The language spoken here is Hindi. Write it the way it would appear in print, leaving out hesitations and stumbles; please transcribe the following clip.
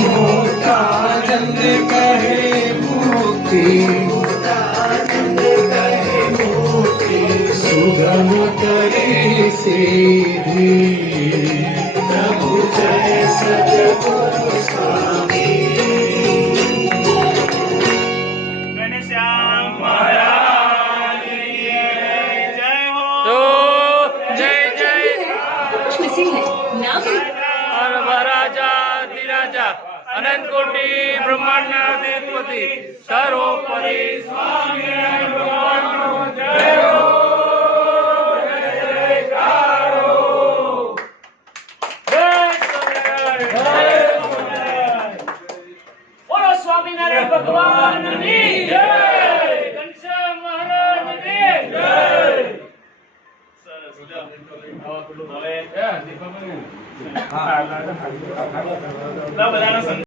मोक्षानंद कहे मुक्ति, सुगम करे सीधी। प्रभु जय सद्गुरु स्वामी। घनश्याम महाराज की जय हो। तो जय जय और राजा अधिराजा अनंत कोटि ब्रह्मांड अधिपति सर्वोपरि स्वामी भगवान जय हो। स्वामीनारायण भगवान की जय। घनश्याम महाराज की जय। હવે બધાનો